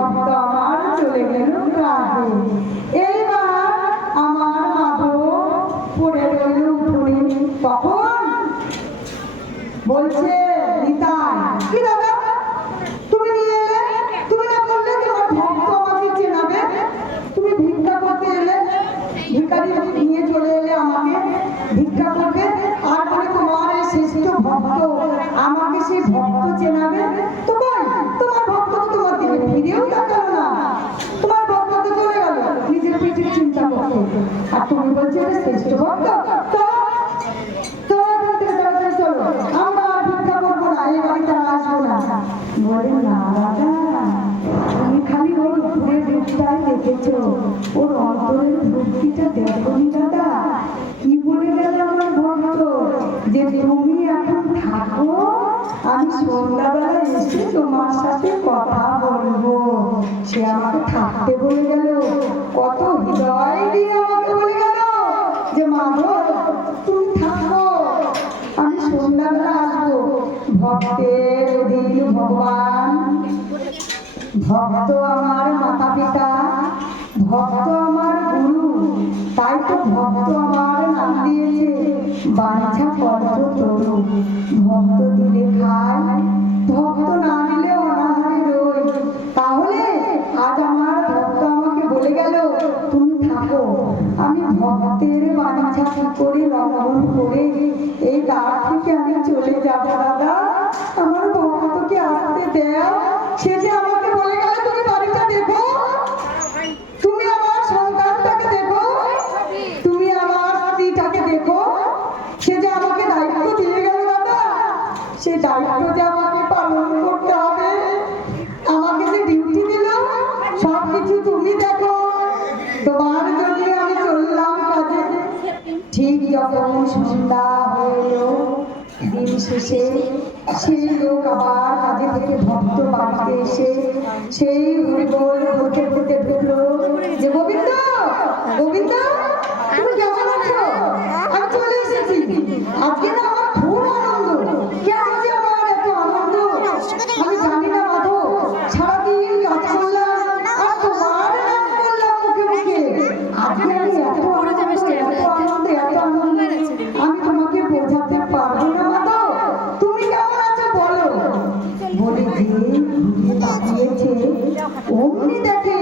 ভক্ত আমার চলে গেল রাগে। এইবার আমার মাধব পড়ে রইল উঠোনে। তখন বলছে নিতাই, কি দাদা তুমি নিয়ে এলে? তুমি না বললে যে আমার ভক্ত আমাকে চেনাবে? তুমি ভিক্ষা করতে এলে, ভিখারি নিয়ে চলে এলে আমাকে ভিক্ষা করবে, আর বলে তোমার এই শ্রেষ্ঠ ভক্ত আমাকে সেই ভক্ত চেনাবে। তো কই তোমার ভক্ত তো তোমার দিকে ফিরেও তাকালো না, তোমার ভক্ত তো চলে গেল নিজের পিঠের চিন্তা করতে, আর তুমি বলছো এটা শ্রেষ্ঠ ভক্ত। তো তো এখান থেকে তাড়াতাড়ি চলো, আমরা আর ভিক্ষা করবো না, এই বাড়িতে আর আসবো না। বলে না রাজা, তুমি খালি ওর ঘুরের রূপটাই দেখেছো, ওর অন্তরের ভক্তিটা দেখোনি দাদা। কি বলে গেল আমার ভক্ত যে তুমি এখন থাকো, আমি সন্ধ্যাবেলা এসে তোমার সাথে কথা বলবো। সে আমাকে থাকতে বলে গেল, কত হৃদয় দিয়ে আমাকে বলে গেল যে মাধব তুমি থাকো, আমি সন্ধ্যাবেলা আসবো। ভক্তের অধীন ভগবান, ভক্ত আমার মাতা পিতা, ভক্ত আমার গুরু, তাই তো ভক্ত আমার নাম দিয়েছে বাঞ্ছা কল্প তরু। ভক্ত দিলে খায়, ভক্ত না দিলে অনাহারে রই। তাহলে আজ আমার ভক্ত আমাকে বলে গেল তুমি থাকো, আমি ভক্তের বাঞ্ছা করে লঙ্ঘন করে এই দ্বার থেকে আমি চলে যাব। দাদা আমার ভক্তকে আসতে দেও। সে যে আমাকে বলে গেল তুমি বাড়িটা দেখো, তুমি আমার সন্তানটাকে দেখো, তুমি আমার স্ত্রীটাকে দেখো, সে যে আমাকে দায়িত্ব দিয়ে গেল দাদা, সে দায়িত্ব যে আমাকে পালন করতে হবে। আমাকে যে ডিউটি দিল সব কিছু তুমি দেখো, তোমার জন্য আমি চললাম কাজে। ঠিক যখন সন্ধ্যা হইল, দিন শেষে সেই লোক আবার কাজে থেকে ভক্ত বাড়িতে এসে সেই হরিবোল বলতে বলতে ঢুকলো যে গোবিন্দ গোবিন্দ তুমি কেমন আছো? আমি চলে এসেছি, আজকে না আমার খুব আনন্দ। কেন যে আমার এত আনন্দ আমি জানি না মাধব, সারাদিন কাজ করলাম আর তোমার নাম করলাম মুখে মুখে। আজকে আমি এত আনন্দ এত আনন্দ এত আনন্দ আমি তোমাকে বোঝাতে পারবো না মাধব। তুমি কেমন আছো বলো। বলে যে ঘুরিয়ে তাকিয়েছে, অমনি দেখে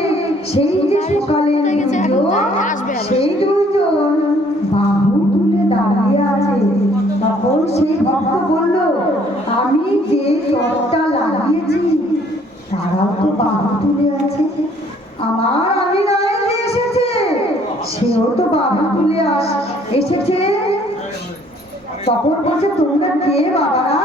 সেই যে সকালের সেই দুজন বাহু তুলে দাঁড়িয়ে আছে। তখন সেই ভক্ত বলল, আমি যে চটটা লাগিয়েছি তারাও তো বাহু তুলে আছে, আমার আমি নাই যে এসেছে সেও তো বাহু তুলে এসেছে। তখন বলছে তোমরা কে বাবারা?